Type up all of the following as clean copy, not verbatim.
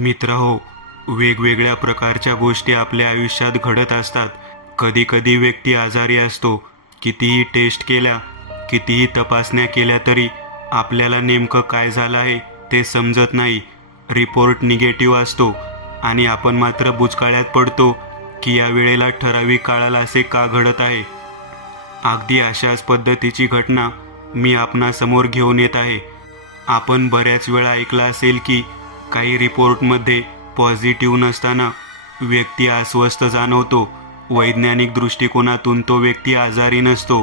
मित्रहो, वेगवेगळ्या प्रकारच्या गोष्टी आपल्या आयुष्यात घडत असतात. कधी कधी व्यक्ती आजारी असतो. कितीही टेस्ट केल्या, कितीही तपासण्या केल्या तरी आपल्याला नेमकं काय झालं आहे ते समजत नाही. रिपोर्ट निगेटिव्ह असतो आणि आपण मात्र बुचकाळ्यात पडतो की या वेळेला ठराविक काळाला असे का घडत आहे. अगदी अशाच पद्धतीची घटना मी आपणासमोर घेऊन येत आहे. आपण बऱ्याच वेळा ऐकलं असेल की काही रिपोर्टमध्ये पॉझिटिव्ह नसताना व्यक्ती अस्वस्थ जाणवतो. वैज्ञानिक दृष्टिकोनातून तो व्यक्ती आजारी नसतो,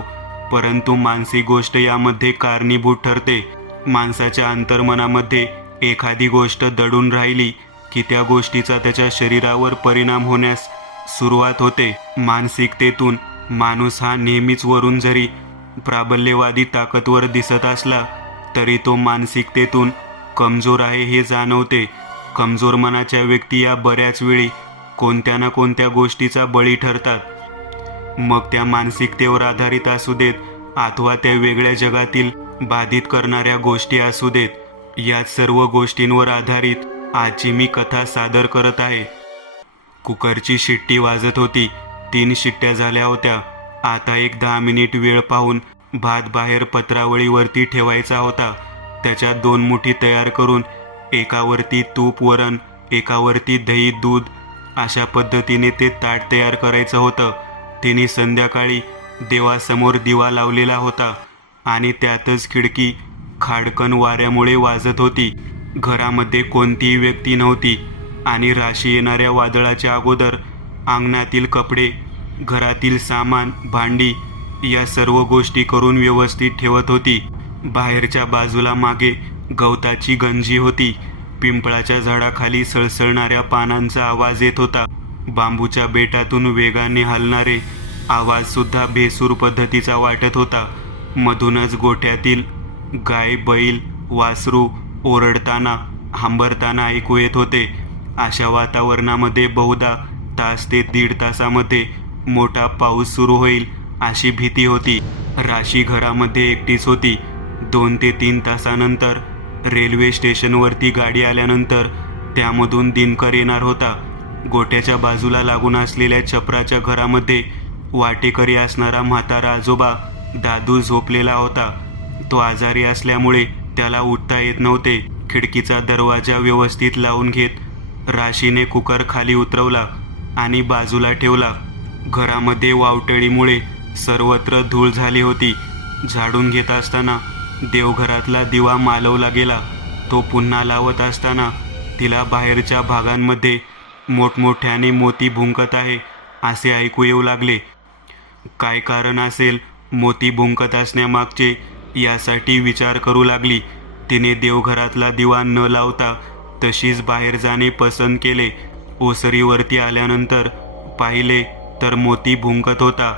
परंतु मानसिक गोष्ट यामध्ये कारणीभूत ठरते. माणसाच्या अंतर्मनामध्ये एखादी गोष्ट दडून राहिली की त्या गोष्टीचा त्याच्या शरीरावर परिणाम होण्यास सुरुवात होते. मानसिकतेतून माणूस हा नेहमीच वरून जरी प्राबल्यवादी ताकदवर दिसत असला तरी तो मानसिकतेतून कमजोर आहे हे जाणवते. कमजोर मनाच्या व्यक्ती या बऱ्याच वेळी कोणत्या ना कोणत्या गोष्टीचा बळी ठरतात. मग त्या मानसिकतेवर आधारित असू देत अथवा त्या वेगळ्या जगातील बाधित करणाऱ्या गोष्टी असू देत. या सर्व गोष्टींवर आधारित आजची मी कथा सादर करत आहे. कुकरची शिट्टी वाजत होती. 3 शिट्ट्या झाल्या होत्या. आता एक 10 मिनिट वेळ पाहून भात बाहेर पत्रावळीवरती ठेवायचा होता. त्याच्यात 2 मुठी तयार करून एकावरती तूप वरण, एकावरती दही दूध अशा पद्धतीने ते ताट तयार करायचं होतं. तिने संध्याकाळी देवासमोर दिवा लावलेला होता आणि त्यातच खिडकी खाडकन वाऱ्यामुळे वाजत होती. घरामध्ये कोणतीही व्यक्ती नव्हती आणि राशी येणाऱ्या वादळाच्या अगोदर अंगणातील कपडे, घरातील सामान, भांडी या सर्व गोष्टी करून व्यवस्थित ठेवत होती. बाहेरच्या बाजूला मागे गवताची गंजी होती. पिंपळाच्या झाडाखाली सळसळणाऱ्या पानांचा आवाज येत होता. बांबूच्या बेटातून वेगाने हलणारे आवाज सुद्धा बेसूर पद्धतीचा वाटत होता. मधूनच गोठ्यातील गाय, बैल, वासरू ओरडताना, हंबरताना ऐकू येत होते. अशा वातावरणामध्ये बहुधा तास ते 1.5 तासामध्ये मोठा पाऊस सुरू होईल अशी भीती होती. राशी घरामध्ये एकटीच होती. 2 ते 3 तासानंतर रेल्वे स्टेशनवरती गाडी आल्यानंतर त्यामधून दिनकर येणार होता. गोट्याच्या बाजूला लागून असलेल्या छपराच्या घरामध्ये वाटेकरी असणारा म्हातारा आजोबा दादू झोपलेला होता. तो आजारी असल्यामुळे त्याला उठता येत नव्हते. खिडकीचा दरवाजा व्यवस्थित लावून घेत राशीने कुकर खाली उतरवला आणि बाजूला ठेवला. घरामध्ये वावटळीमुळे सर्वत्र धूळ झाली होती. झाडून घेत असताना देवघरातला दिवा मालवला गेला. तो पुन्हा लावत असताना तिला बाहेरच्या भागांमध्ये मोठमोठ्याने मोती भुंकत आहे असे ऐकू येऊ लागले. काय कारण असेल मोती भुंकत असण्यामागचे यासाठी विचार करू लागली. तिने देवघरातला दिवा न लावता तशीच बाहेर जाणे पसंत केले. ओसरीवरती आल्यानंतर पाहिले तर मोती भुंकत होता,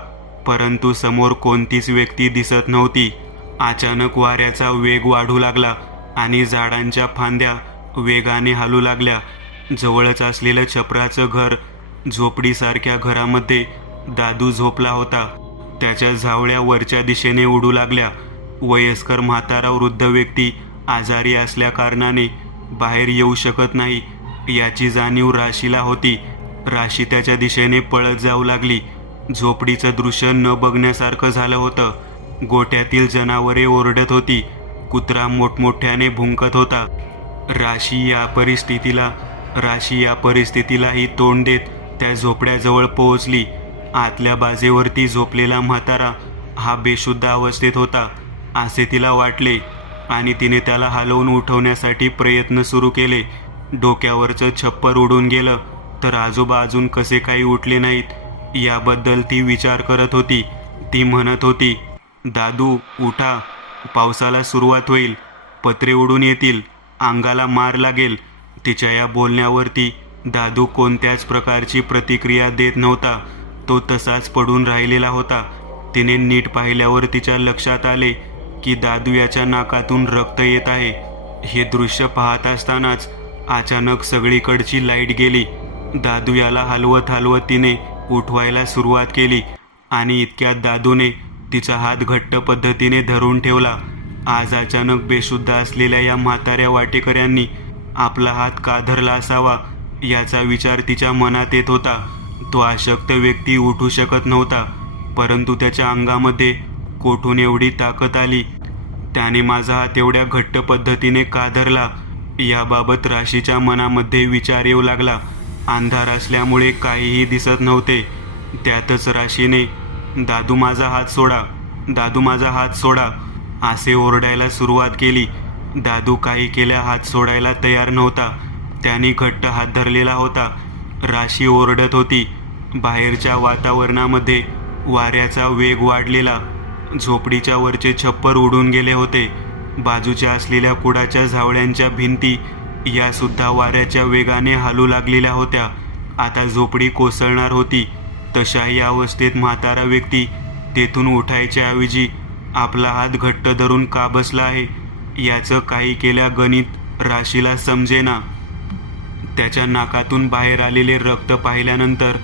परंतु समोर कोणतीच व्यक्ती दिसत नव्हती. अचानक वाऱ्याचा वेग वाढू लागला आणि झाडांच्या फांद्या वेगाने हलू लागल्या. जवळच असलेलं छपराचं घर, झोपडीसारख्या घरामध्ये दादू झोपला होता. त्याच्या झावळ्या वरच्या दिशेने उडू लागल्या. वयस्कर म्हातारा वृद्ध व्यक्ती आजारी असल्याकारणाने बाहेर येऊ शकत नाही याची जाणीव राशीला होती. राशी त्याच्या दिशेने पळत जाऊ लागली. झोपडीचं दृश्य न बघण्यासारखं झालं होतं. गोट्यातील जनावरे ओरडत होती. कुत्रा मोठमोठ्याने भुंकत होता. राशी या परिस्थितीलाही तोंड देत त्या झोपड्याजवळ पोहोचली. आतल्या बाजेवरती झोपलेला म्हातारा हा बेशुद्ध अवस्थेत होता असे तिला वाटले आणि तिने त्याला हलवून उठवण्यासाठी प्रयत्न सुरू केले. डोक्यावरचं छप्पर उडून गेलं तर आजोबा अजून कसे काही उठले नाहीत याबद्दल ती विचार करत होती. ती म्हणत होती, दादू उठा, पावसाला सुरुवात होईल, पत्रे उडून येतील, अंगाला मार लागेल. तिच्या या बोलण्यावरती दादू कोणत्याच प्रकारची प्रतिक्रिया देत नव्हता. तो तसाच पडून राहिलेला होता. तिने नीट पाहिल्यावर तिच्या लक्षात आले की दादू याच्या नाकातून रक्त येत आहे. हे दृश्य पाहत असतानाच अचानक सगळीकडची लाईट गेली. दादू याला हलवत हलवत तिने उठवायला सुरुवात केली आणि इतक्यात दादूने तिचा हात घट्ट पद्धतीने धरून ठेवला. आज अचानक बेशुद्ध असलेल्या या म्हाताऱ्या वाटेकऱ्यांनी आपला हात का धरला असावा याचा विचार तिच्या मनात येत होता. तो अशक्त व्यक्ती उठू शकत नव्हता, परंतु त्याच्या अंगामध्ये कोठून एवढी ताकद आली? त्याने माझा हात एवढ्या घट्ट पद्धतीने का धरला याबाबत राशीच्या मनामध्ये विचार येऊ लागला. अंधार असल्यामुळे काहीही दिसत नव्हते. त्यातच राशीने दादू माझा हात सोडा, दादू माझा हात सोडा असे ओरडायला सुरुवात केली. दादू काही केल्या हात सोडायला तयार नव्हता. त्याने घट्ट हात धरलेला होता. राशी ओरडत होती. बाहेरच्या वातावरणामध्ये वाऱ्याचा वेग वाढलेला. झोपडीच्या वरचे छप्पर उडून गेले होते. बाजूच्या असलेल्या कुडाच्या झावळ्यांच्या भिंती या सुद्धा वाऱ्याच्या वेगाने हालू लागलेल्या होत्या. आता झोपडी कोसळणार होती. तशाही अवस्थेत म्हातारा व्यक्ती तेथून उठायच्या ऐवजी आपला हात घट्ट धरून का बसला आहे याचं काही केल्या गणित राशीला समजेना. त्याच्या नाकातून बाहेर आलेले रक्त पाहिल्यानंतर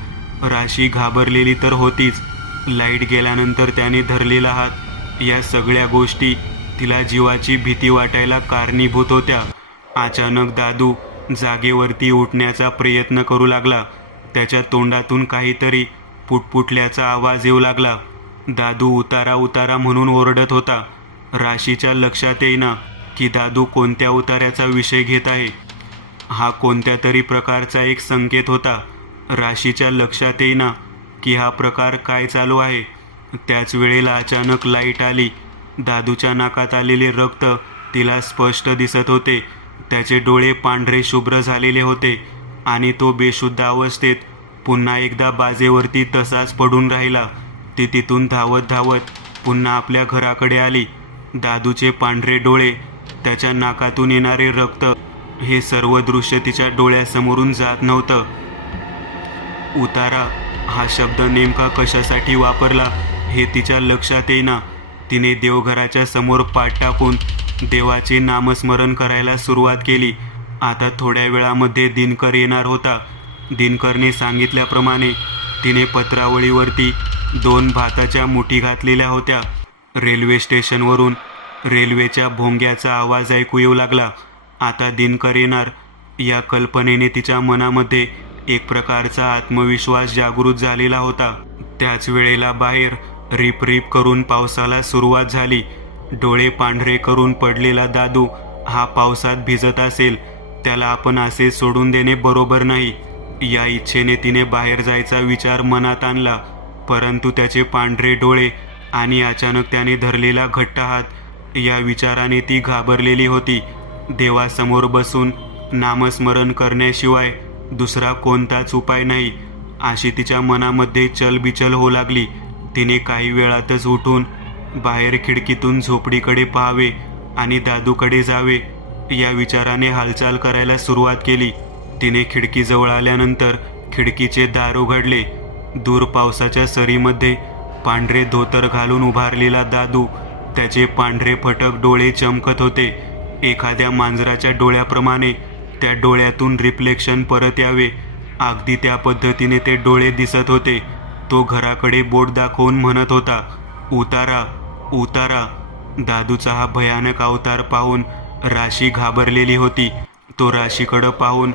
राशी घाबरलेली तर होतीच. लाईट गेल्यानंतर त्याने धरलेला हात या सगळ्या गोष्टी तिला जीवाची भीती वाटायला कारणीभूत होत्या. अचानक दादू जागेवरती उठण्याचा प्रयत्न करू लागला. त्याच्या तोंडातून काहीतरी पुटपुटल्याचा आवाज येऊ लागला. दादू उतारा उतारा म्हणून ओरडत होता. राशीच्या लक्षात येईना की दादू कोणत्या उतार्याचा विषय घेत आहे. हा कोणत्या तरी प्रकारचा एक संकेत होता. राशीच्या लक्षात येईना की हा प्रकार काय चालू आहे. त्याच वेळेला अचानक लाईट आली. दादूच्या नाकात आलेले रक्त तिला स्पष्ट दिसत होते. त्याचे डोळे पांढरे शुभ्र झालेले होते आणि तो बेशुद्ध अवस्थेत पुन्हा एकदा बाजेवरती तसाच पडून राहिला. ती तिथून धावत धावत पुन्हा आपल्या घराकडे आली. दादूचे पांढरे डोळे, त्याच्या नाकातून येणारे रक्त हे सर्व दृश्य तिच्या डोळ्यासमोरून जात नव्हतं. उतारा हा शब्द नेमका कशासाठी वापरला हे तिच्या लक्षात येईना. तिने देवघराच्या समोर पाठ टाकून देवाचे नामस्मरण करायला सुरुवात केली. आता थोड्या वेळामध्ये दिनकर येणार होता. दिनकरने सांगितल्याप्रमाणे तिने पत्रावळीवरती 2 भाताच्या मुठी घातलेल्या होत्या. रेल्वे स्टेशनवरून रेल्वेच्या भोंग्याचा आवाज ऐकू येऊ लागला. आता दिनकर येणार या कल्पनेने तिच्या मनामध्ये एक प्रकारचा आत्मविश्वास जागृत झालेला होता. त्याच वेळेला बाहेर रिप रिप करून पावसाला सुरुवात झाली. डोळे पांढरे करून पडलेला दादू हा पावसात भिजत असेल, त्याला आपण असे सोडून देणे बरोबर नाही या इच्छेने तिने बाहेर जायचा विचार मनात आणला. परंतु त्याचे पांढरे डोळे आणि अचानक त्याने धरलेला घट्ट हात या विचाराने ती घाबरलेली होती. देवासमोर बसून नामस्मरण करण्याशिवाय दुसरा कोणताच उपाय नाही अशी तिच्या मनामध्ये चलबिचल होऊ लागली. तिने काही वेळातच उठून बाहेर खिडकीतून झोपडीकडे पाहावे आणि दादूकडे जावे या विचाराने हालचाल करायला सुरुवात केली. तिने खिडकीजवळ आल्यानंतर खिडकीचे दार उघडले. दूर पावसाच्या सरीमध्ये पांढरे धोतर घालून उभारलेला दादू, त्याचे पांढरे फटक डोळे चमकत होते. एखाद्या मांजराच्या डोळ्याप्रमाणे त्या डोळ्यातून रिफ्लेक्शन परत यावे, अगदी त्या पद्धतीने ते डोळे दिसत होते. तो घराकडे बोट दाखवून म्हणत होता, उतारा उतारा. दादूचा हा भयानक अवतार पाहून राशी घाबरलेली होती. तो राशीकडं पाहून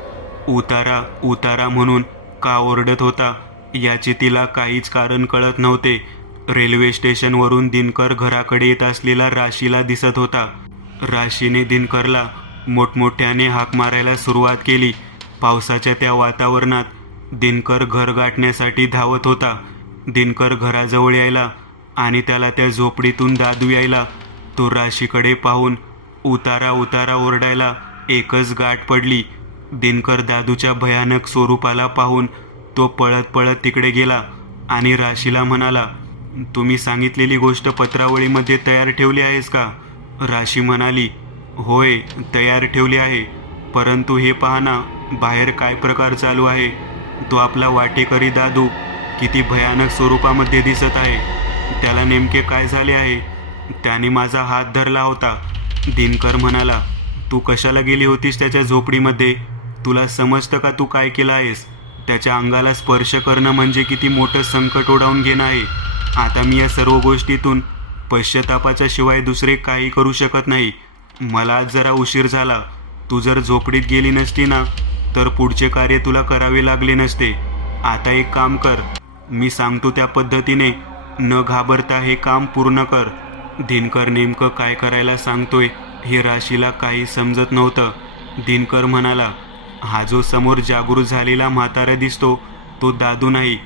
उतारा उतारा म्हणून का ओरडत होता याचे तिला काहीच कारण कळत नव्हते. रेल्वे स्टेशनवरून दिनकर घराकडे येत असलेला राशीला दिसत होता. राशीने दिनकरला मोठमोठ्याने हाक मारायला सुरुवात केली. पावसाच्या त्या वातावरणात दिनकर घर गाठण्यासाठी धावत होता. दिनकर घराजवळ यायला आणि त्याला त्या झोपडीतून दादू यायला, तो राशीकडे पाहून उतारा उतारा ओरडायला एकच गाठ पडली. दिनकर दादूच्या भयानक स्वरूपाला पाहून तो पळत पळत तिकडे गेला आणि राशीला म्हणाला, तुम्ही सांगितलेली गोष्ट पत्रावळीमध्ये तयार ठेवली आहेस का? राशी म्हणाली, होय तयार ठेवली आहे, परंतु हे पहा ना बाहेर काय प्रकार चालू आहे. तो आपला वाटेकरी दादू किती भयानक स्वरूपामध्ये दिसत आहे. त्याला नेमके काय झाले आहे? त्याने माझा हात धरला होता. दिनकर म्हणाला, तू कशाला गेली होतीस त्याच्या झोपडीमध्ये? तुला समजतं का तू काय केलं आहेस? त्याच्या अंगाला स्पर्श करणं म्हणजे किती मोठं संकट ओढावून घेणं आहे. आता मी या सर्व गोष्टीतून पश्चातापाच्या शिवाय दुसरे काही करू शकत नाही. मला आज जरा उशीर झाला, तू जर झोपडीत गेली नसती ना तर पुढचे कार्य तुला करावे लागले नसते. आता एक काम कर, मी सांगतो त्या पद्धतीने न घाबरता हे काम पूर्ण कर. दिनकर नेमकं काय करायला सांगतोय हे राशीला काही समजत नव्हतं. दिनकर म्हणाला, हा जो समोर जागृत झालेला म्हातारा दिसतो तो दादू नाही.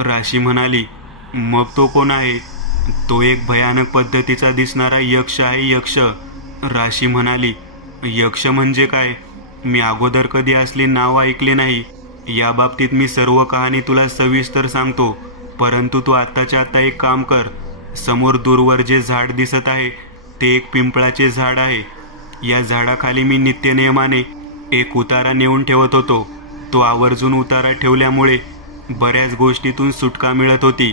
राशी म्हणाली, मग तो कोण आहे? तो एक भयानक पद्धतीचा दिसणारा यक्ष आहे, यक्ष. राशी म्हणाली, यक्ष म्हणजे काय? मी अगोदर कधी असले नाव ऐकले नाही. या बाबतीत मी सर्व कहाणी तुला सविस्तर सांगतो, परंतु तू आत्ताच्या आत्ता एक काम कर. समोर दूरवर जे झाड दिसत आहे ते एक पिंपळाचे झाड आहे. या झाडाखाली मी नित्यनियमाने एक उतारा नेऊन ठेवत होतो. तो आवर्जून उतारा ठेवल्यामुळे बऱ्याच गोष्टीतून सुटका मिळत होती.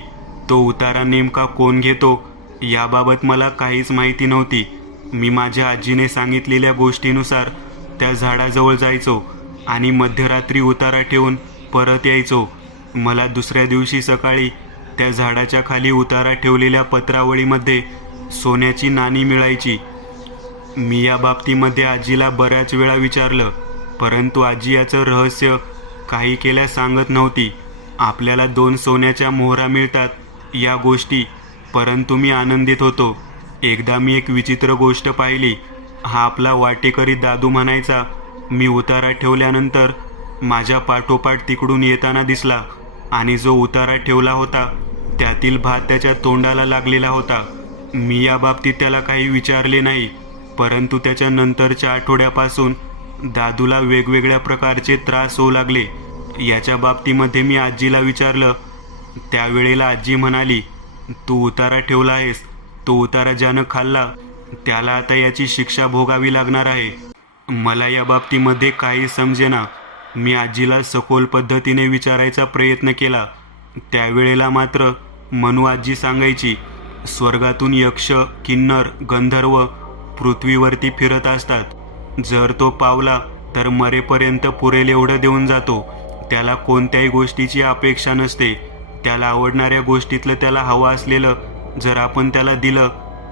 तो उतारा नेमका कोण घेतो याबाबत मला काहीच माहिती नव्हती. मी माझ्या आजीने सांगितलेल्या गोष्टीनुसार त्या झाडाजवळ जायचो आणि मध्यरात्री उतारा ठेवून परत यायचो. मला दुसऱ्या दिवशी सकाळी त्या झाडाच्या खाली उतारा ठेवलेल्या पत्रावळीमध्ये सोन्याची नाणी मिळायची. मी या बाबतीमध्ये आजीला बऱ्याच वेळा विचारलं, परंतु आजी याचं रहस्य काही केल्या सांगत नव्हती. आपल्याला 2 सोन्याच्या मोहरा मिळतात या गोष्टी, परंतु मी आनंदित होतो. एकदा मी एक विचित्र गोष्ट पाहिली. हा आपला वाटेकरी दादू म्हणायचा, मी उतारा ठेवल्यानंतर माझ्या पाठोपाठ तिकडून येताना दिसला आणि जो उतारा ठेवला होता त्यातील भात त्याच्या तोंडाला लागलेला होता. मी या बाबतीत त्याला काही विचारले नाही, परंतु त्याच्या नंतरच्या आठवड्यापासून दादूला वेगवेगळ्या प्रकारचे त्रास होऊ लागले. याच्या बाबतीमध्ये मी आजीला विचारलं. त्यावेळेला आजी म्हणाली, तू उतारा ठेवला आहेस, तो उतारा ज्यानं खाल्ला त्याला आता याची शिक्षा भोगावी लागणार आहे. मला या बाबतीमध्ये काही समजेना. मी आजीला सखोल पद्धतीने विचारायचा प्रयत्न केला. त्यावेळेला मात्र मनू आजी सांगायची, स्वर्गातून यक्ष, किन्नर, गंधर्व पृथ्वीवरती फिरत असतात. जर तो पावला तर मरेपर्यंत पुरेल एवढं देऊन जातो. त्याला कोणत्याही गोष्टीची अपेक्षा नसते. त्याला आवडणाऱ्या गोष्टीतलं त्याला हवं असलेलं जर आपण त्याला दिलं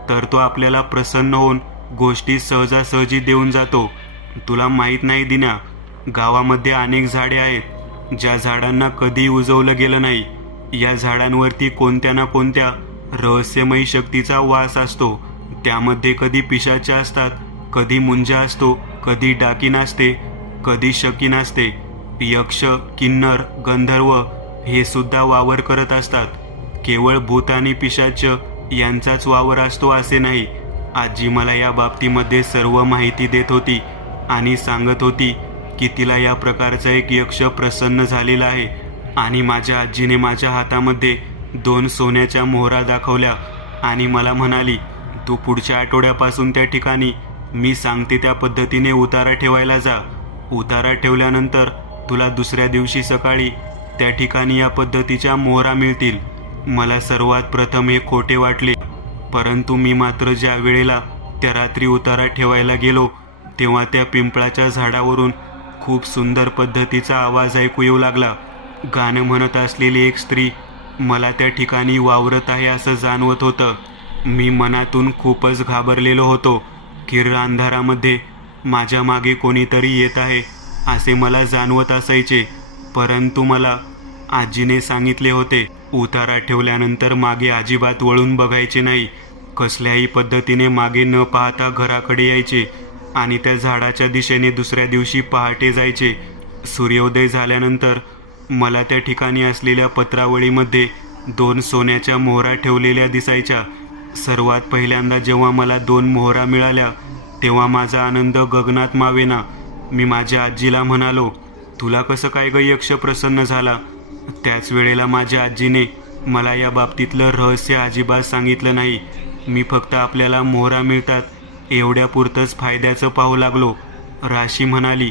तर तो आपल्याला प्रसन्न होऊन गोष्टी सहजासहजी देऊन जातो. तुला माहीत नाही दिना, गावामध्ये अनेक झाडे आहेत ज्या झाडांना कधीही उजवलं गेलं नाही. या झाडांवरती कोणत्या ना कोणत्या रहस्यमयी शक्तीचा वास असतो. त्यामध्ये कधी पिशाच्या असतात, कधी मुंजा असतो, कधी डाकीन असते, कधी शकीन असते. यक्ष, किन्नर, गंधर्व हे सुद्धा वावर करत असतात. केवळ भूत आणि पिशाच यांचाच वावर असतो असे नाही. आजी मला या बाबतीमध्ये सर्व माहिती देत होती आणि सांगत होती की तिला या प्रकारचा एक यक्ष प्रसन्न झालेला आहे. आणि माझ्या आजीने माझ्या हातामध्ये 2 सोन्याच्या मोहरा दाखवल्या आणि मला म्हणाली, तू पुढच्या आठवड्यापासून त्या ठिकाणी मी सांगते त्या पद्धतीने उतारा ठेवायला जा. उतारा ठेवल्यानंतर तुला दुसऱ्या दिवशी सकाळी त्या ठिकाणी या पद्धतीच्या मोहरा मिळतील. मला सर्वात प्रथम हे खोटे वाटले, परंतु मी मात्र ज्या वेळेला त्या रात्री उतारा ठेवायला गेलो तेव्हा त्या पिंपळाच्या झाडावरून खूप सुंदर पद्धतीचा आवाज ऐकू येऊ लागला. गाणं म्हणत असलेली एक स्त्री मला त्या ठिकाणी वावरत आहे असं जाणवत होतं. मी मनातून खूपच घाबरलेलो होतो. किर्र अंधारामध्ये माझ्या मागे कोणीतरी येत आहे असे मला जाणवत असायचे, परंतु मला आजीने सांगितले होते, उतारा ठेवल्यानंतर मागे अजिबात वळून बघायचे नाही. कसल्याही पद्धतीने मागे न पाहता घराकडे यायचे आणि त्या झाडाच्या दिशेने दुसऱ्या दिवशी पहाटे जायचे. सूर्योदय झाल्यानंतर मला त्या ठिकाणी असलेल्या पत्रावळीमध्ये 2 सोन्याच्या मोहरा ठेवलेल्या दिसायच्या. सर्वात पहिल्यांदा जेव्हा मला 2 मोहरा मिळाल्या तेव्हा माझा आनंद गगनात मावेना. मी माझ्या आजीला म्हणालो, तुला कसं काय ग यक्ष प्रसन्न झाला? त्याच वेळेला माझ्या आजीने मला या बाबतीतलं रहस्य अजिबात सांगितलं नाही. मी फक्त आपल्याला मोहरा मिळतात एवढ्या पुरतंच फायद्याचं पाहू लागलो. राशी म्हणाली,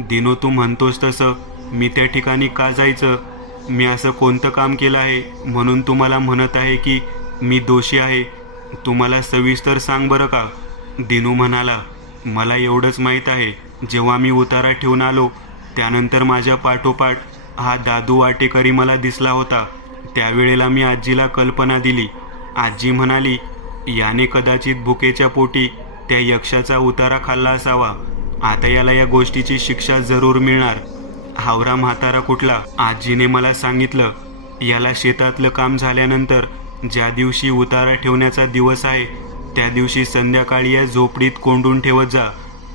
दिनो तू म्हणतोस तसं मी त्या ठिकाणी का जायचं? मी असं कोणतं काम केलं आहे म्हणून तुम्हाला म्हणत आहे की मी दोषी आहे? तुम्हाला सविस्तर सांग बरं का. दिनू म्हणाला, मला एवढंच माहीत आहे, जेव्हा मी उतारा ठेवून आलो त्यानंतर माझ्या पाठोपाठ हा दादू वाटेकरी मला दिसला होता. त्यावेळेला मी आजीला कल्पना दिली. आजी म्हणाली, याने कदाचित भुकेच्या पोटी त्या यक्षाचा उतारा खाल्ला असावा आता याला या गोष्टीची शिक्षा जरूर मिळणार. हावरा म्हातारा कुठला. आजीने मला सांगितलं, याला शेतातलं काम झाल्यानंतर ज्या दिवशी उतारा ठेवण्याचा दिवस आहे त्या दिवशी संध्याकाळी या झोपडीत कोंडून ठेवत जा,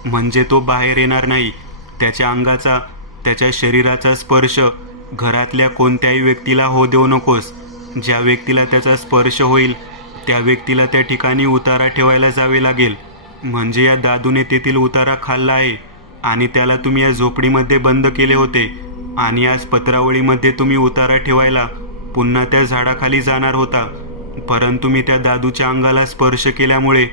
म्हणजे तो बाहेर येणार नाही. त्याच्या अंगाचा, त्याच्या शरीराचा स्पर्श घरातल्या कोणत्याही व्यक्तीला होऊ देऊ नकोस. ज्या व्यक्तीला त्याचा स्पर्श होईल त्या व्यक्तीला त्या ठिकाणी उतारा ठेवायला जावे लागेल. म्हणजे या दादूने तेथील उतारा खाल्ला आहे आणि त्याला तुम्ही या झोपडीमध्ये बंद केले होते आणि आज पत्रावळीमध्ये तुम्ही उतारा ठेवायला पुन्हा त्या झाडाखाली जाणार होता, परंतु मी त्या दादूच्या अंगाला स्पर्श केल्यामुळे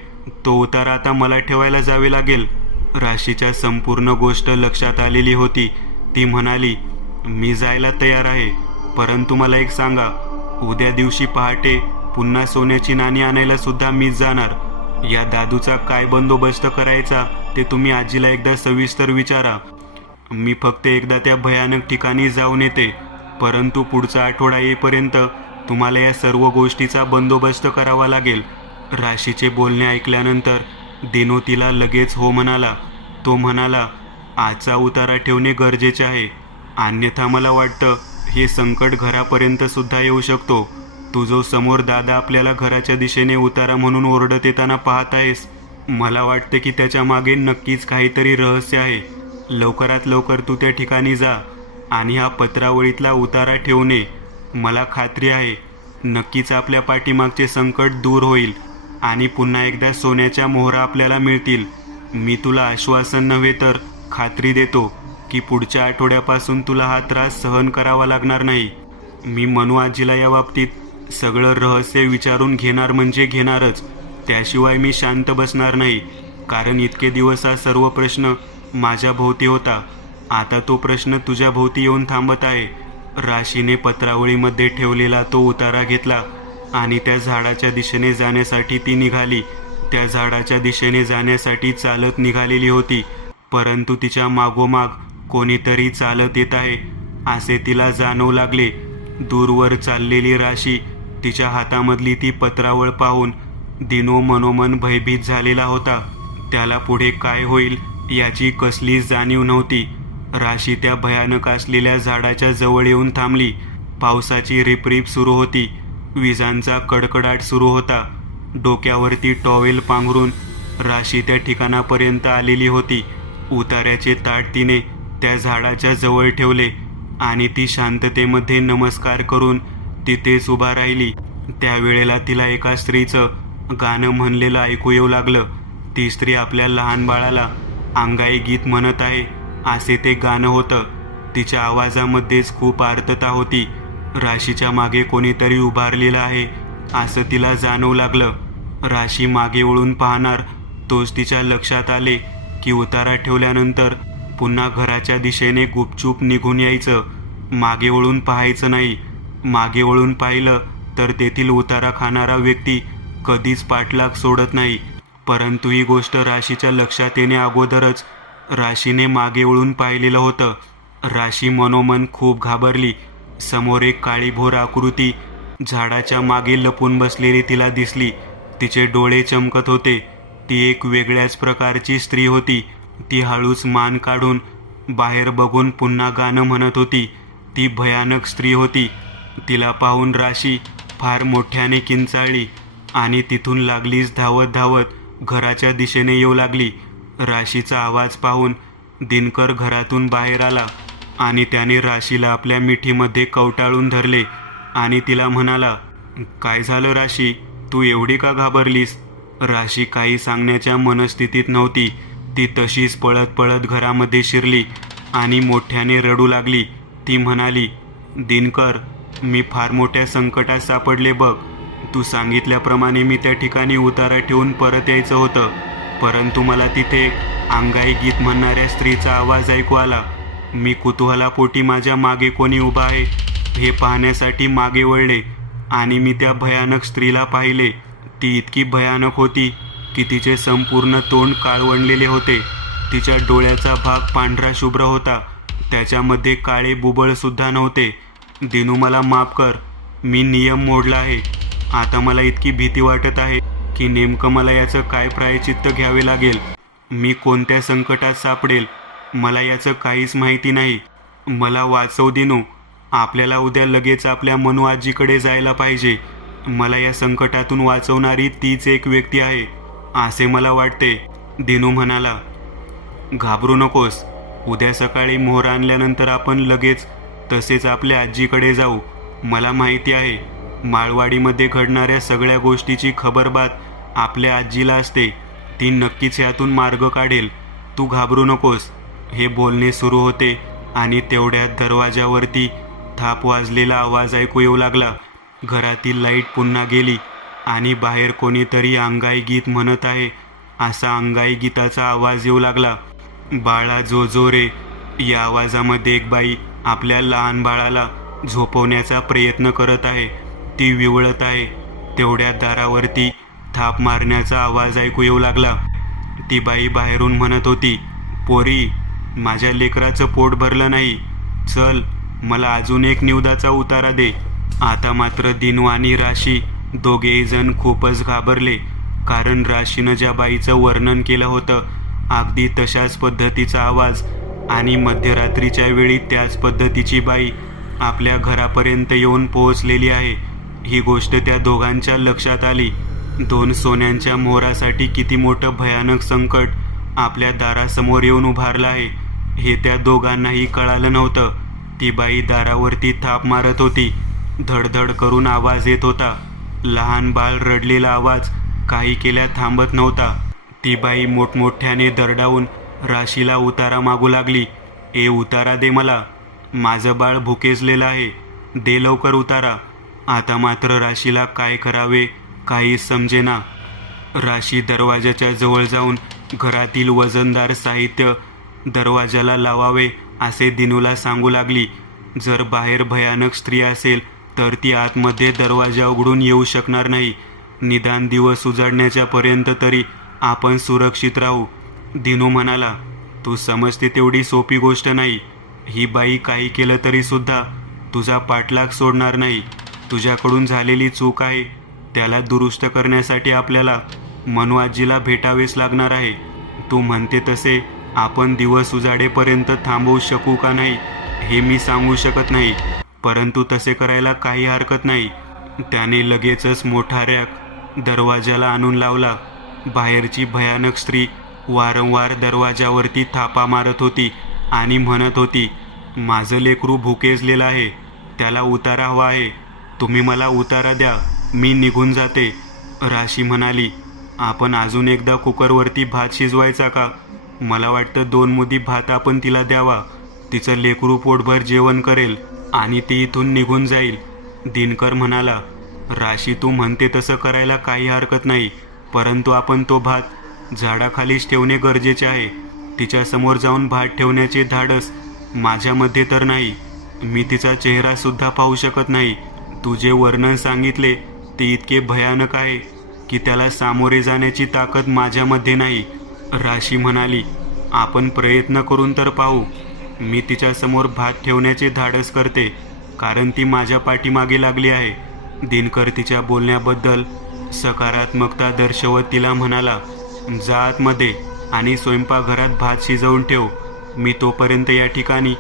तो उतारा आता मला ठेवायला जावे लागेल. राशीच्या संपूर्ण गोष्ट लक्षात आलेली होती. ती म्हणाली, मी जायला तयार आहे, परंतु मला एक सांगा, उद्या दिवशी पहाटे पुन्हा सोन्याची नाणी आणायला सुद्धा मीच जाणार. या दादूचा काय बंदोबस्त करायचा ते तुम्ही आजीला एकदा सविस्तर विचारा. मी फक्त एकदा त्या भयानक ठिकाणी जाऊन येते, परंतु पुढचा आठवडा येईपर्यंत तुम्हाला या सर्व गोष्टीचा बंदोबस्त करावा लागेल. राशीचे बोलणे ऐकल्यानंतर दिनू तिला लगेच हो म्हणाला. तो म्हणाला, आजचा उतारा ठेवणे गरजेचे आहे, अन्यथा मला वाटतं हे संकट घरापर्यंत सुद्धा येऊ शकतो. तू जो समोर दादा आपल्याला घराच्या दिशेने उतारा म्हणून ओरडत येताना पाहत आहेस, मला वाटते की त्याच्या मागे नक्कीच काहीतरी रहस्य आहे. लवकरात लवकर तू त्या ठिकाणी जा आणि हा पत्रावळीतला उतारा ठेवणे. मला खात्री आहे नक्कीच आपल्या पाठीमागचे संकट दूर होईल आणि पुन्हा एकदा सोन्याच्या मोहरा आपल्याला मिळतील. मी तुला आश्वासन नव्हे तर खात्री देतो की पुढच्या आठवड्यापासून तुला हा त्रास सहन करावा लागणार नाही. मी मनू आजीला या बाबतीत सगळं रहस्य विचारून घेणार म्हणजे घेणारच. त्याशिवाय मी शांत बसणार नाही, कारण इतके दिवस हा सर्व प्रश्न माझ्या भोवती होता. आता तो प्रश्न तुझ्या भोवती येऊन थांबत आहे. राशीने पत्रावळीमध्ये ठेवलेला तो उतारा घेतला आणि त्या झाडाच्या दिशेने जाण्यासाठी ती निघाली. त्या झाडाच्या दिशेने जाण्यासाठी चालत निघालेली होती, परंतु तिच्या मागोमाग कोणीतरी चालत येत आहे असे तिला जाणवू लागले. दूरवर चाललेली राशी, तिच्या हातामधली ती पत्रावळ पाहून दिनू मनोमन भयभीत झालेला होता. त्याला पुढे काय होईल याची कसलीच जाणीव नव्हती. राशी त्या भयानक असलेल्या झाडाच्या जवळ येऊन थांबली. पावसाची रिपरिप सुरू होती. विजांचा कडकडाट सुरू होता. डोक्यावरती टॉवेल पांघरून राशी त्या ठिकाणापर्यंत आलेली होती. उतार्याचे ताट तिने त्या झाडाच्या जवळ ठेवले आणि ती शांततेमध्ये नमस्कार करून तिथेच उभा राहिली. त्यावेळेला तिला एका स्त्रीचं गाणं म्हणलेलं ऐकू येऊ लागलं. ती स्त्री आपल्या लहान बाळाला अंगाई गीत म्हणत आहे असे ते गाणं होतं. तिच्या आवाजामध्येच खूप आर्तता होती. राशीच्या मागे कोणीतरी उभारलेलं आहे असं तिला जाणवू लागलं. राशी मागे वळून पाहणार तोच तिच्या लक्षात आले की उतारा ठेवल्यानंतर पुन्हा घराच्या दिशेने गुपचूप निघून यायचं. मागे वळून पाहायचं नाही. मागे वळून पाहिलं तर तेथील उतारा खाणारा व्यक्ती कधीच पाठलाग सोडत नाही. परंतु ही गोष्ट राशीच्या लक्षात येणे अगोदरच राशीने मागे वळून पाहिलेलं होतं. राशी मनोमन खूप घाबरली. समोर एक काळीभोर आकृती झाडाच्या मागे लपून बसलेली तिला दिसली. तिचे डोळे चमकत होते. ती एक वेगळ्याच प्रकारची स्त्री होती. ती हळूच मान काढून बाहेर बघून पुन्हा गाणं म्हणत होती. ती भयानक स्त्री होती. तिला पाहून राशी फार मोठ्याने किंचाळली आणि तिथून लागलीच धावत धावत घराच्या दिशेने येऊ लागली. राशीचा आवाज पाहून दिनकर घरातून बाहेर आला आणि त्याने राशीला आपल्या मिठीमध्ये कवटाळून धरले आणि तिला म्हणाला, काय झालं राशी, तू एवढी का घाबरलीस? राशी काही सांगण्याच्या मनस्थितीत नव्हती. ती तशीच पळत पळत घरामध्ये शिरली आणि मोठ्याने रडू लागली. ती म्हणाली, दिनकर, मी फार मोठ्या संकटात सापडले बघ. तू सांगितल्याप्रमाणे मी त्या ठिकाणी उतारा ठेवून परत यायचं होतं, परंतु मला तिथे अंगाई गीत म्हणणाऱ्या स्त्रीचा आवाज ऐकू आला. मी कुतूहलापोटी माझ्या मागे कोणी उभा आहे हे पाहण्यासाठी मागे वळले आणि मी त्या भयानक स्त्रीला पाहिले. ती इतकी भयानक होती की तिचे संपूर्ण तोंड काळवंडलेले होते. तिच्या डोळ्याचा भाग पांढरा शुभ्र होता. त्याच्यामध्ये काळे बुबळसुद्धा नव्हते. दिनू, मला माफ कर, मी नियम मोडला आहे. आता मला इतकी भीती वाटत आहे की नेमकं मला याचं काय प्रायचित्त घ्यावे लागेल. मी कोणत्या संकटात सापडेल मला याचं काहीच माहिती नाही. मला वाचव दिनू. आपल्याला उद्या लगेच आपल्या मनू आजीकडे जायला पाहिजे. मला या संकटातून वाचवणारी तीच एक व्यक्ती आहे असे मला वाटते. दिनू म्हणाला, घाबरू नकोस. उद्या सकाळी मोहर आणल्यानंतर आपण लगेच तसेच आपल्या आजीकडे जाऊ. मला माहिती आहे माळवाडीमध्ये घडणाऱ्या सगळ्या गोष्टीची खबरबात आपल्या आजीला असते. ती नक्कीच यातून मार्ग काढेल. तू घाबरू नकोस. हे बोलणे सुरू होते आणि तेवढ्यात दरवाजावरती थाप वाजलेला आवाज ऐकू येऊ लागला. घरातील लाईट पुन्हा गेली आणि बाहेर कोणीतरी अंगाई गीत म्हणत आहे असा अंगाई गीताचा आवाज येऊ लागला. बाळा जो जो रे. या आवाजामध्ये एक बाई आपल्या लहान बाळाला झोपवण्याचा प्रयत्न करत आहे. ती विवळत आहे. तेवढ्या दारावरती थाप मारण्याचा आवाज ऐकू येऊ लागला. ती बाई बाहेरून म्हणत होती, पोरी, माझ्या लेकराचं पोट भरलं नाही. चल, मला अजून एक निवदाचा उतारा दे. आता मात्र दिनू आणि राशी दोघेही जण खूपच घाबरले. कारण राशीनं ज्या बाईचं वर्णन केलं होतं अगदी तशाच पद्धतीचा आवाज आणि मध्यरात्रीच्या वेळी त्याच पद्धतीची बाई आपल्या घरापर्यंत येऊन पोहोचलेली आहे. ही गोष्ट त्या दोघांच्या लक्षात आली. 2 सोन्यांच्या मोहरासाठी किती मोठं भयानक संकट आपल्या दारासमोर येऊन उभारलं आहे हे त्या दोघांनाही कळालं नव्हतं. ती बाई दारावरती थाप मारत होती. धडधड करून आवाज येत होता. लहान बाळ रडलेला आवाज काही केल्या थांबत नव्हता. ती बाई मोठमोठ्याने दरडावून राशीला उतारा मागू लागली. ए उतारा दे मला. माझं बाळ भुकेजलेलं आहे. दे लवकर उतारा. आता मात्र राशीला काय करावे काही समजेना. राशी दरवाजाच्या जवळ जाऊन घरातील वजनदार साहित्य दरवाजाला लावावे असे दिनूला सांगू लागली. जर बाहेर भयानक स्त्री असेल तर ती आतमध्ये दरवाजा उघडून येऊ शकणार नाही. निदान दिवस उजाडण्याच्या पर्यंत तरी आपण सुरक्षित राहू. दिनू म्हणाला, तू समजते तेवढी सोपी गोष्ट नाही. ही बाई काही केलं तरी सुद्धा तुझा पाठलाग सोडणार नाही. तुझ्याकडून झालेली चूक आहे त्याला दुरुस्त करण्यासाठी आपल्याला मनू आजीला भेटावेच लागणार आहे. तू म्हणते तसे आपण दिवस उजाडेपर्यंत थांबवू शकू का नाही हे मी सांगू शकत नाही, परंतु तसे करायला काही हरकत नाही. त्याने लगेचच मोठा रॅक दरवाजाला आणून लावला. बाहेरची भयानक स्त्री वारंवार दरवाजावरती थापा मारत होती आणि म्हणत होती, माझं लेकरू भुकेजलेलं आहे. त्याला उतारा हवा आहे. तुम्ही मला उतारा द्या. मी निघून जाते. राशी म्हणाली, आपण अजून एकदा कुकरवरती भात शिजवायचा का? मला वाटतं 2 मुदी भात आपण तिला द्यावा. तिचं लेकरू पोटभर जेवण करेल आणि ती इथून निघून जाईल. दिनकर म्हणाला, राशी तू म्हणते तसं करायला काही हरकत नाही, परंतु आपण तो भात झाडाखालीच ठेवणे गरजेचे आहे. तिच्यासमोर जाऊन भात ठेवण्याचे धाडस माझ्यामध्ये तर नाही. मी तिचा चेहरासुद्धा पाहू शकत नाही. तू जे वर्णन सांगितले ते इतके भयानक आहे की त्याला सामोरे जाण्याची ताकद माझ्यामध्ये नाही. राशी म्हणाली, आपण प्रयत्न करून तर पाहू. मी तिच्यासमोर भात ठेवण्याचे धाडस करते कारण ती माझ्या पाठीमागे लागली आहे. दिनकर तिच्या बोलण्याबद्दल सकारात्मकता दर्शवत तिला म्हणाला, जा आतमध्ये आणि स्वयंपाकघरात भात शिजवून ठेव. मी तोपर्यंत या ठिकाणी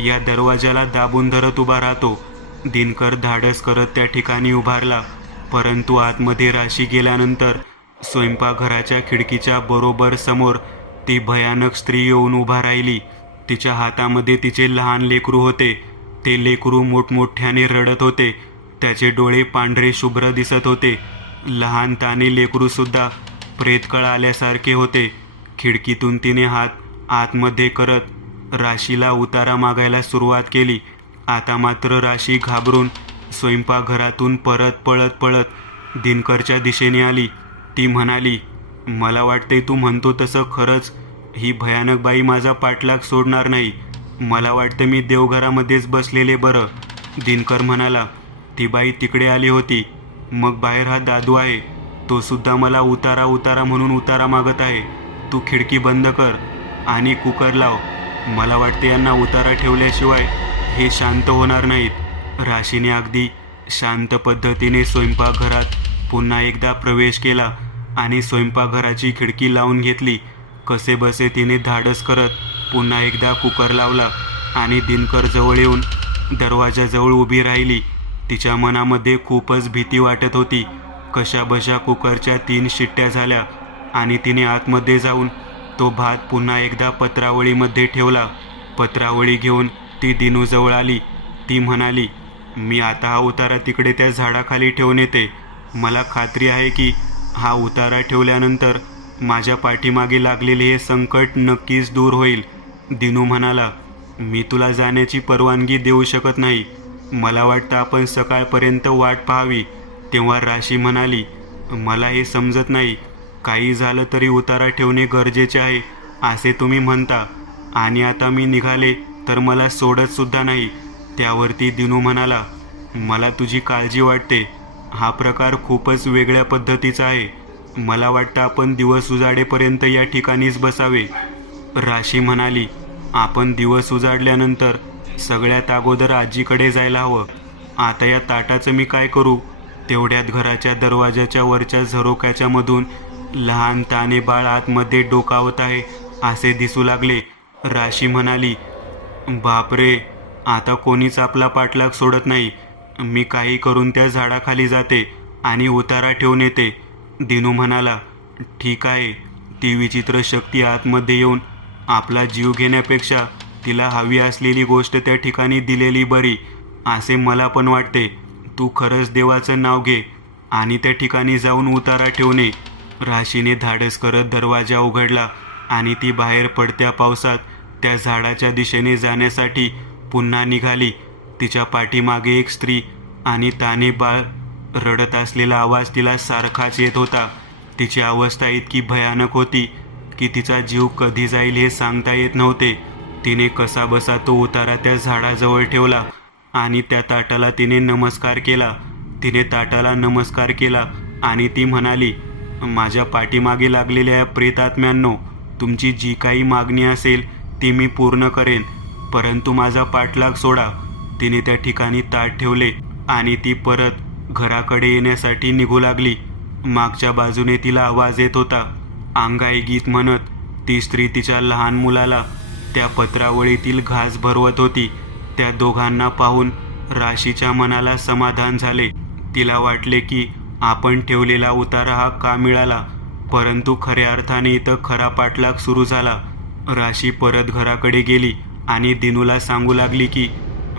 या दरवाजाला दाबून धरत उभा राहतो. दिनकर धाडस करत त्या ठिकाणी उभारला, परंतु आतमध्ये राशी गेल्यानंतर स्वयंपाकघराच्या खिडकीच्या बरोबर समोर ती भयानक स्त्री येऊन उभा राहिली. तिच्या हातामध्ये तिचे लहान लेकरू होते. ते लेकरू मोठमोठ्याने रडत होते. त्याचे डोळे पांढरे शुभ्र दिसत होते. लहान ताने लेकरूसुद्धा प्रेतकळ आल्यासारखे होते. खिडकीतून तिने हात आतमध्ये करत राशीला उतारा मागायला सुरुवात केली. आता मात्र राशी घाबरून स्वयंपाकघरातून परत पळत दिनकरच्या दिशेने आली. ती म्हणाली, मला वाटते तू म्हणतो तसं खरंच ही भयानक बाई माझा पाठलाग सोडणार नाही. मला वाटतं मी देवघरामध्येच बसलेले बरं. दिनकर म्हणाला, ती बाई तिकडे आली होती. मग बाहेर हा दादू आहे. तो सुद्धा मला उतारा उतारा म्हणून उतारा मागत आहे. तू खिडकी बंद कर आणि कुकर लाव. मला वाटते यांना उतारा ठेवल्याशिवाय हे शांत होणार नाहीत. राशीने अगदी शांत पद्धतीने स्वयंपाकघरात पुन्हा एकदा प्रवेश केला आणि स्वयंपाकघराची खिडकी लावून घेतली. कसेबसे तिने धाडस करत पुन्हा एकदा कुकर लावला आणि दिनकर जवळ येऊन दरवाजाजवळ उभी राहिली. तिच्या मनामध्ये खूपच भीती वाटत होती. कशाबशा कुकरच्या 3 शिट्ट्या झाल्या आणि तिने आतमध्ये जाऊन तो भात पुन्हा एकदा पत्रावळीमध्ये ठेवला. पत्रावळी घेऊन ती दिनूजवळ आली. ती म्हणाली, मी आता हा उतारा तिकडे त्या झाडाखाली ठेवून येते. मला खात्री आहे की हा उतारा ठेवल्यानंतर माझ्या पाठीमागे लागलेले हे संकट नक्कीच दूर होईल. दिनू म्हणाला, मी तुला जाण्याची परवानगी देऊ शकत नाही. मला वाटतं आपण सकाळपर्यंत वाट पाहावी. तेव्हा राशी म्हणाली, मला हे समजत नाही. काही झालं तरी उतारा ठेवणे गरजेचे आहे असे तुम्ही म्हणता आणि आता मी निघाले तर मला सोडत सुद्धा नाही. त्यावरती दिनू म्हणाला, मला तुझी काळजी वाटते. हा प्रकार खूपच वेगळ्या पद्धतीचा आहे. मला वाटतं आपण दिवस उजाडेपर्यंत या ठिकाणीच बसावे. राशी म्हणाली, आपण दिवस उजाडल्यानंतर सगळ्यात अगोदर आजीकडे जायला हवं. आता या ताटाचं मी काय करू? तेवढ्यात घराच्या दरवाजाच्या वरच्या झरोक्याच्या मधून लहान ताने बाळ आतमध्ये डोकावत आहे असे दिसू लागले. राशी म्हणाली, बापरे, आता कोणीच आपला पाठलाग सोडत नाही. मी काही करून त्या झाडाखाली जाते आणि उतारा ठेवून येते. दिनू म्हणाला, ठीक आहे. ती विचित्र शक्ती आतमध्ये येऊन आपला जीव घेण्यापेक्षा तिला हवी असलेली गोष्ट त्या ठिकाणी दिलेली बरी असे मला पण वाटते. तू खरंच देवाचं नाव घे आणि त्या ठिकाणी जाऊन उतारा ठेवणे. राशीने धाडस करत दरवाजा उघडला आणि ती बाहेर पडत्या पावसात त्या झाडाच्या दिशेने जाण्यासाठी पुन्हा निघाली. तिच्या पाठीमागे एक स्त्री आणि ताने बाळ रडत असलेला आवाज तिला सारखाच येत होता. तिची अवस्था इतकी भयानक होती की तिचा जीव कधी जाईल हे सांगता येत नव्हते. तिने कसाबसा तो उतारा त्या झाडाजवळ ठेवला आणि त्या ताटाला तिने नमस्कार केला. तिने ताटाला नमस्कार केला आणि ती म्हणाली, माझ्या पाठीमागे लागलेल्या या प्रेतात्म्यांनो, तुमची जी काही मागणी असेल ती मी पूर्ण करेन, परंतु माझा पाठलाग सोडा. तिने त्या ठिकाणी ताट ठेवले आणि ती परत घराकडे येण्यासाठी निघू लागली. मागच्या बाजूने तिला आवाज येत होता. अंगाई गीत म्हणत ती स्त्री तिच्या लहान मुलाला त्या पत्रावळीतील घास भरवत होती. त्या दोघांना पाहून राशीच्या मनाला समाधान झाले. तिला वाटले की आपण ठेवलेला उतारा हा का मिळाला, परंतु खऱ्या अर्थाने इथं खरा पाठलाग सुरू झाला. राशी परत घराकडे गेली आणि दिनूला सांगू लागली की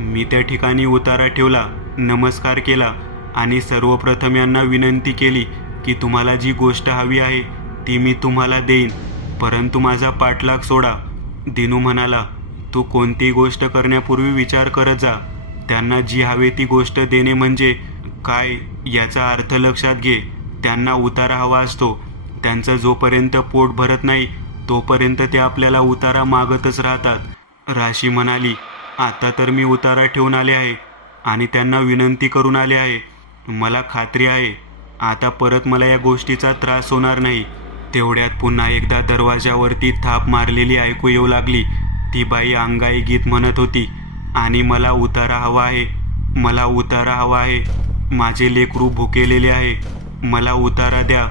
मी त्या ठिकाणी उतारा ठेवला, नमस्कार केला आणि सर्वप्रथम यांना विनंती केली की तुम्हाला जी गोष्ट हवी आहे ती मी तुम्हाला देईन, परंतु माझा पाठलाग सोडा. दिनू म्हणाला, तू कोणतीही गोष्ट करण्यापूर्वी विचार करत जा. त्यांना जी हवे ती गोष्ट देणे म्हणजे काय याचा अर्थ लक्षात घे. त्यांना उतारा हवा असतो. त्यांचं जोपर्यंत पोट भरत नाही तोपर्यंत ते आपल्याला उतारा मागतच राहतात. राशी म्हणाली, आता तर मी उतारा ठेवून आले आहे आणि त्यांना विनंती करून आले आहे. मला खात्री आहे आता परत मला या गोष्टीचा त्रास होणार नाही. तेवढ्यात पुन्हा एकदा दरवाजावरती थाप मारलेली ऐकू येऊ लागली. ती बाई अंगाई गीत म्हणत होती आणि मला उतारा हवा आहे, मला उतारा हवा आहे. माझे लेकरू भुकेलेले आहे, मला उतारा द्या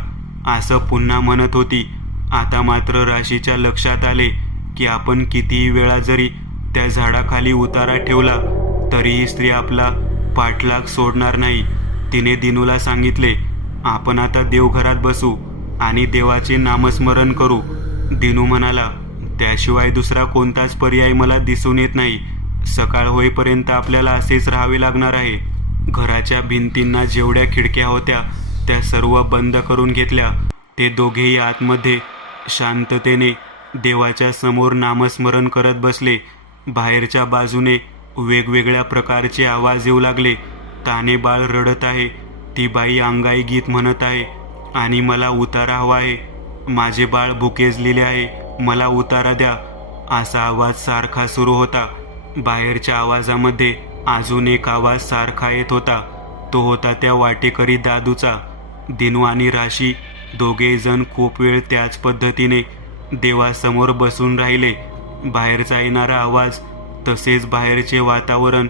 असं पुन्हा म्हणत होती. आता मात्र राशीच्या लक्षात आले की आपण कितीही वेळा जरी त्या झाडाखाली उतारा ठेवला तरी ही स्त्री आपला पाठलाग सोडणार नाही. तिने दिनूला सांगितले, आपण आता देवघरात बसू आणि देवाचे नामस्मरण करू. दिनू म्हणाला, त्याशिवाय दुसरा कोणताच पर्याय मला दिसून येत नाही. सकाळ होईपर्यंत आपल्याला असेच राहावे लागणार आहे. घराच्या भिंतींना जेवढ्या खिडक्या होत्या त्या सर्व बंद करून घेतल्या. ते दोघेही आतमध्ये शांततेने देवाच्या समोर नामस्मरण करत बसले. बाहेरच्या बाजूने वेगवेगळ्या प्रकारचे आवाज येऊ लागले. ताने बाळ रडत आहे, ती बाई अंगाई गीत म्हणत आहे आणि मला उतारा हवा आहे, माझे बाळ भुकेजलेले आहे, मला उतारा द्या असा आवाज सारखा सुरू होता. बाहेरच्या आवाजामध्ये अजून एक आवाज सारखा येत होता. तो होता त्या वाटेकरी दादूचा. दिनू आणि राशी दोघेजण खूप वेळ त्याच पद्धतीने देवासमोर बसून राहिले. बाहेरचा येणारा आवाज तसेच बाहेरचे वातावरण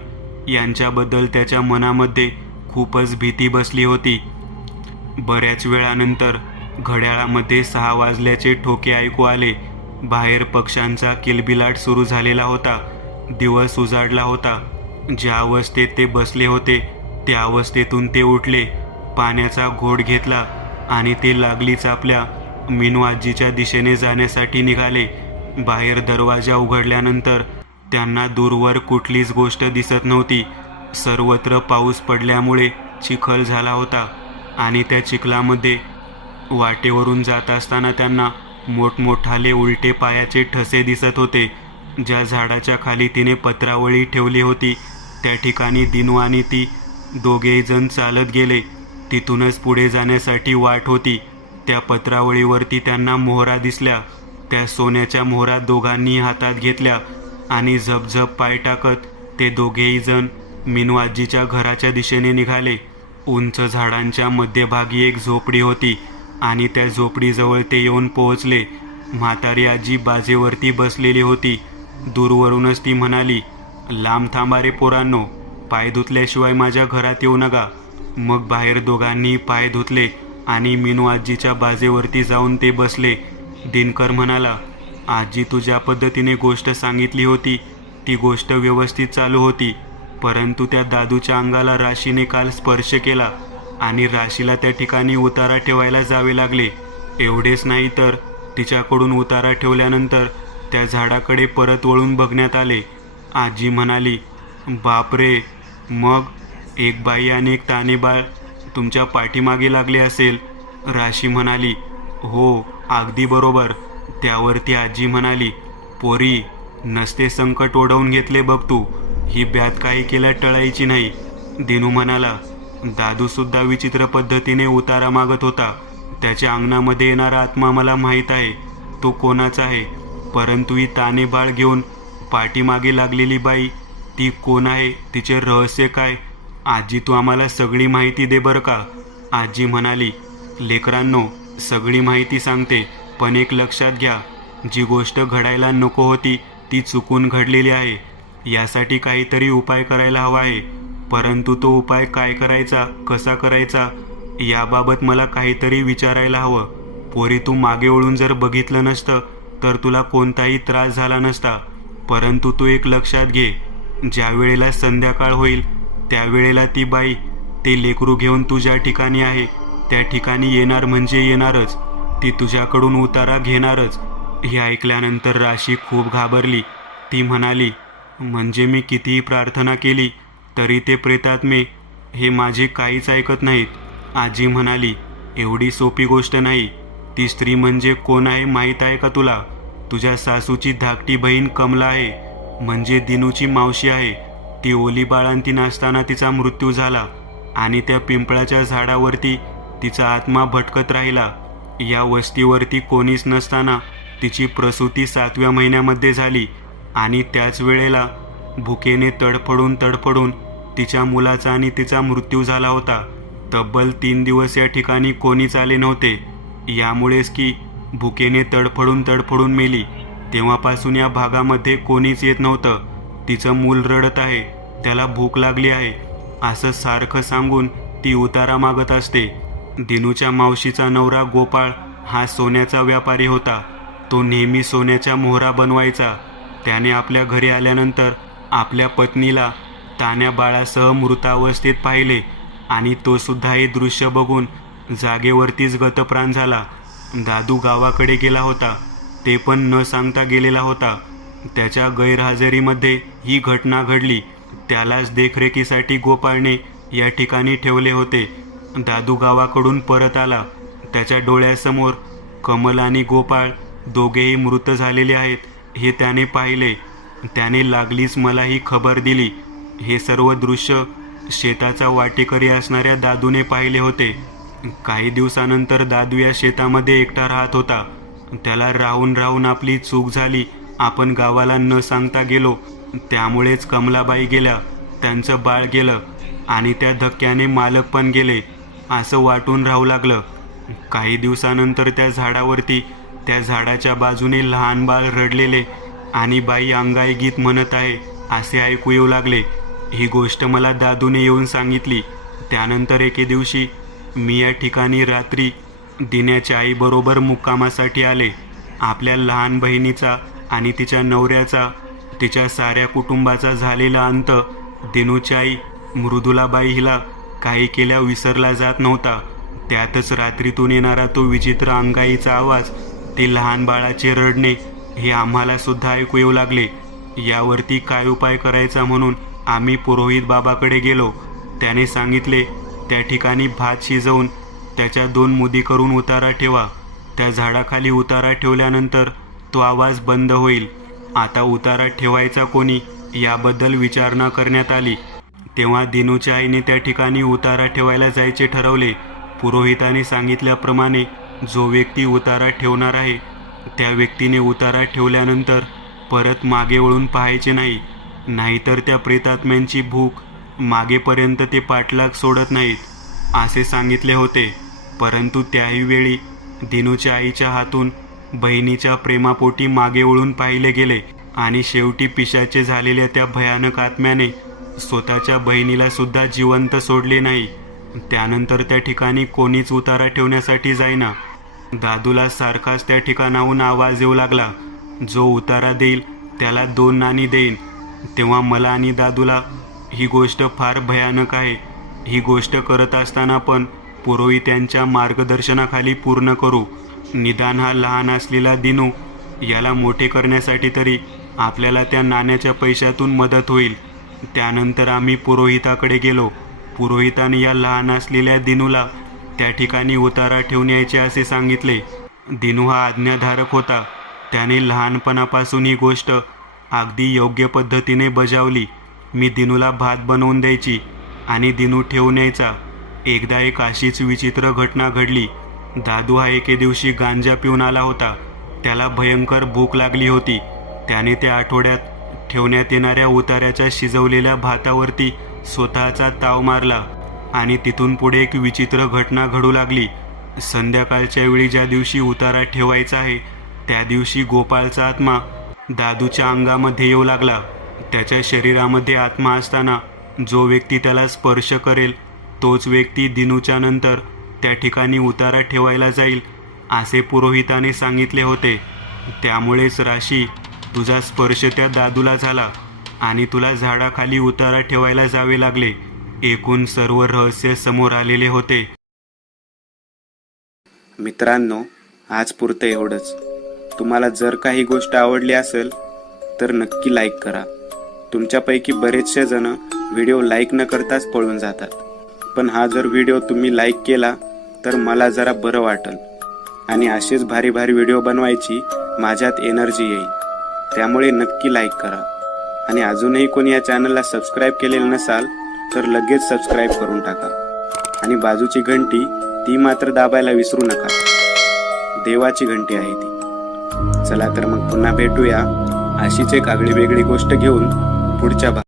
यांच्याबद्दल त्याच्या मनामध्ये खूपच भीती बसली होती. बऱ्याच वेळानंतर घड्याळामध्ये 6 वाजल्याचे ठोके ऐकू आले. बाहेर पक्ष्यांचा किलबिलाट सुरू झालेला होता. दिवस उजाडला होता. ज्या अवस्थेत ते बसले होते त्या अवस्थेतून ते उठले, पाण्याचा घोट घेतला आणि ते लागलीच आपल्या मीनू आजीच्या दिशेने जाण्यासाठी निघाले. बाहेर दरवाजा उघडल्यानंतर त्यांना दूरवर कुठलीच गोष्ट दिसत नव्हती. सर्वत्र पाऊस पडल्यामुळे चिखल झाला होता आणि त्या चिखलामध्ये वाटेवरून जात असताना त्यांना मोठमोठाले उलटे पायाचे ठसे दिसत होते. ज्या झाडाच्या खाली तिने पत्रावळी ठेवली होती त्या ठिकाणी दिनू आणि ती दोघेही जण चालत गेले. तिथूनच पुढे जाण्यासाठी वाट होती. त्या पत्रावळीवरती त्यांना मोहरा दिसल्या. त्या सोन्याच्या मोहरा दोघांनी हातात घेतल्या आणि झपझप पाय टाकत ते दोघेही जण मीनू आजीच्या घराच्या दिशेने निघाले. उंच झाडांच्या मध्यभागी एक झोपडी होती आणि त्या झोपडीजवळ ते येऊन पोहोचले. म्हातारी आजी बाजेवरती बसलेली होती. दूरवरूनच ती म्हणाली, लांब थांबा रे पोरांनो, पाय धुतल्याशिवाय माझ्या घरात येऊ नका. मग बाहेर दोघांनी पाय धुतले आणि मीनू आजीच्या बाजेवरती जाऊन ते बसले. दिनकर म्हणाला, आजी तू ज्या पद्धतीने गोष्ट सांगितली होती ती गोष्ट व्यवस्थित चालू होती, परंतु त्या दादूच्या अंगाला राशीने काल स्पर्श केला आणि राशीला त्या ठिकाणी उतारा ठेवायला जावे लागले. एवढेच नाही तर तिच्याकडून उतारा ठेवल्यानंतर त्या झाडाकडे परत वळून बघण्यात आले. आजी म्हणाली, बापरे, मग एक बाई आणि एक तानेबाळ तुमच्या पाठीमागे लागले असेल. राशी म्हणाली, हो अगदी बरोबर. त्यावरती आजी म्हणाली, पोरी, नसते संकट ओढवून घेतले बघ तू, ही ब्यात काही केल्या टळायची नाही. दिनू म्हणाला, दादूसुद्धा विचित्र पद्धतीने उतारा मागत होता. त्याच्या अंगणामध्ये येणारा आत्मा मला माहीत आहे तो कोणाचा आहे, परंतु ही ताने बाळ घेऊन पाठीमागे लागलेली बाई ती कोण आहे, तिचे रहस्य काय? आजी तू आम्हाला सगळी माहिती दे बरं का. आजी म्हणाली, लेकरांनो सगळी माहिती सांगते, पण एक लक्षात घ्या, जी गोष्ट घडायला नको होती ती चुकून घडलेली आहे. यासाठी काहीतरी उपाय करायला हवा आहे, परंतु तो उपाय काय करायचा, कसा करायचा याबाबत मला काहीतरी विचारायला हवं. पोरी तू मागे वळून जर बघितलं नसतं तर तुला कोणताही त्रास झाला नसता, परंतु तू एक लक्षात घे, ज्या वेळेला संध्याकाळ होईल त्यावेळेला ती बाई ते लेकरू घेऊन तू ज्या ठिकाणी आहे त्या ठिकाणी येणार म्हणजे येणारच, ती तुझ्याकडून उतारा घेणारच. हे ऐकल्यानंतर राशी खूप घाबरली. ती म्हणाली, म्हणजे मी कितीही प्रार्थना केली तरी ते प्रेतात्मे हे माझे काहीच ऐकत नाहीत. आजी म्हणाली, एवढी सोपी गोष्ट नाही. ती स्त्री म्हणजे कोण आहे माहीत आहे का तुला? तुझ्या सासूची धाकटी बहीण कमला आहे, म्हणजे दिनूची मावशी आहे. ती ओली बाळंतीण असताना तिचा मृत्यू झाला आणि त्या पिंपळाच्या झाडावरती तिचा आत्मा भटकत राहिला. या वस्तीवरती कोणीच नसताना तिची प्रसूती 7व्या महिन्यामध्ये झाली आणि त्याच वेळेला भुकेने तडफडून तिच्या मुलाचा आणि तिचा मृत्यू झाला होता. तब्बल 3 दिवस या ठिकाणी कोणीच आले नव्हते. यामुळेच की भुकेने तडफडून मेली. तेव्हापासून या भागामध्ये कोणीच येत नव्हतं. तिचं मूल रडत आहे, त्याला भूक लागली आहे असं सारखं सांगून ती उतारा मागत असते. दिनूच्या मावशीचा नवरा गोपाळ हा सोन्याचा व्यापारी होता. तो नेहमी सोन्याच्या मोहरा बनवायचा. त्याने आपल्या घरी आल्यानंतर आपल्या पत्नीला तान्या बाळासह मृतावस्थेत पाहिले आणि तो सुद्धा हे दृश्य बघून जागेवरतीच गतप्राण झाला. दादू गावाकडे गेला होता, ते पण न सांगता गेलेला होता. त्याच्या गैरहजेरीमध्ये ही घटना घडली. त्यालाच देखरेखीसाठी गोपाळने या ठिकाणी ठेवले होते. दादू गावाकडून परत आला. त्याच्या डोळ्यासमोर कमल आणि गोपाळ दोघेही मृत झालेले आहेत हे त्याने पाहिले. त्याने लागलीच मला ही खबर दिली. हे सर्व दृश्य शेताचा वाटेकरी असणाऱ्या दादूने पाहिले होते. काही दिवसानंतर दादू या शेतामध्ये एकटा राहत होता. त्याला राहून आपली चूक झाली, आपण गावाला न सांगता गेलो, त्यामुळेच कमलाबाई गेल्या, त्यांचं बाळ गेलं आणि त्या धक्क्याने मालक पण गेले असं वाटून राहू लागलं. काही दिवसानंतर त्या झाडावरती त्या झाडाच्या बाजूने लहान बाळ रडलेले आणि बाई अंगाई गीत म्हणत आहे असे ऐकू येऊ लागले. ही गोष्ट मला दादूने येऊन सांगितली. त्यानंतर एके दिवशी मी या ठिकाणी रात्री दिन्याच्या आईबरोबर मुक्कामासाठी आले. आपल्या लहान बहिणीचा आणि तिच्या नवऱ्याचा, तिच्या साऱ्या कुटुंबाचा झालेला अंत दिनूची आई मृदुलाबाई हिला काही केल्या विसरला जात नव्हता. त्यातच रात्रीतून येणारा तो विचित्र अंगाईचा आवाज, ते लहान बाळाचे रडणे हे आम्हाला सुद्धा ऐकू येऊ लागले. यावरती काय उपाय करायचा म्हणून आम्ही पुरोहित बाबाकडे गेलो. त्याने सांगितले, त्या ठिकाणी भात शिजवून त्याच्या 2 मुदी करून उतारा ठेवा. त्या झाडाखाली उतारा ठेवल्यानंतर तो आवाज बंद होईल. आता उतारा ठेवायचा कोणी याबद्दल विचारणा करण्यात आली. तेव्हा दिनूच्या आईने त्या ठिकाणी उतारा ठेवायला जायचे ठरवले. पुरोहिताने सांगितल्याप्रमाणे जो व्यक्ती उतारा ठेवणार आहे त्या व्यक्तीने उतारा ठेवल्यानंतर परत मागे वळून पाहायचे नाही, नाहीतर त्या प्रेतात्म्यांची भूक मागेपर्यंत ते पाठलाग सोडत नाहीत असे सांगितले होते. परंतु त्याही वेळी दिनूच्या आईच्या हातून बहिणीच्या प्रेमापोटी मागे वळून पाहिले गेले आणि शेवटी पिशाचे झालेल्या त्या भयानक आत्म्याने स्वतःच्या बहिणीला सुद्धा जिवंत सोडले नाही. त्यानंतर त्या ठिकाणी कोणीच उतारा ठेवण्यासाठी जाईना. दादूला सारखाच त्या ठिकाणाहून आवाज येऊ लागला, जो उतारा देईल त्याला 2 नाणी देईन. तेव्हा मला आणि दादूला ही गोष्ट फार भयानक आहे, ही गोष्ट करत असताना पण पुरोहित यांच्या मार्गदर्शनाखाली पूर्ण करू. निदान हा लहान असलेला दिनू याला मोठे करण्यासाठी तरी आपल्याला त्या नाण्याच्या पैशातून मदत होईल. त्यानंतर आम्ही पुरोहिताकडे गेलो. पुरोहिताने या लहान असलेल्या दिनूला त्या ठिकाणी उतारा ठेवून यायचे असे सांगितले. दिनू हा आज्ञाधारक होता. त्याने लहानपणापासून ही गोष्ट अगदी योग्य पद्धतीने बजावली. मी दिनूला भात बनवून द्यायची आणि दिनू ठेवून यायचा. एकदा एक अशीच विचित्र घटना घडली. दादू हा एके दिवशी गांजा पिऊन आला होता. त्याला भयंकर भूक लागली होती. त्याने त्या आठवड्यात ठेवण्यात येणाऱ्या उतार्याच्या शिजवलेल्या भातावरती स्वतःचा ताव मारला आणि तिथून पुढे एक विचित्र घटना घडू लागली. संध्याकाळच्या वेळी ज्या दिवशी उतारा ठेवायचा आहे त्या दिवशी गोपाळचा आत्मा दादूच्या अंगामध्ये येऊ लागला. त्याच्या शरीरामध्ये आत्मा असताना जो व्यक्ती त्याला स्पर्श करेल तोच व्यक्ती दिनूच्या नंतर त्या ठिकाणी उतारा ठेवायला जाईल असे पुरोहिताने सांगितले होते. त्यामुळेच राशी, तुझा स्पर्श त्या दादूला झाला आणि तुला झाडाखाली उतारा ठेवायला जावे लागले. एकूण सर्व रहस्य समोर आलेले होते. मित्रांनो, आज पुरतं एवढंच. तुम्हाला जर काही गोष्ट आवडली असेल तर नक्की लाईक करा. तुमच्यापैकी बरेचसे जण व्हिडिओ लाईक न करताच पळून जातात, पण हा जर व्हिडिओ तुम्ही लाईक केला तर मला जरा बरं वाटेल आणि असेच भारी भारी व्हिडिओ बनवायची माझ्यात एनर्जी येईल. त्यामुळे नक्की लाईक करा आणि अजूनही कोणी या चॅनलला सबस्क्राईब केलेलं नसाल तर लगेच सबस्क्राईब करून टाका आणि बाजूची घंटी ती मात्र दाबायला विसरू नका. देवाची घंटी आहे ती. चला तर मग पुन्हा भेटूया अशीच एक आगळी वेगळी गोष्ट घेऊन पुढच्या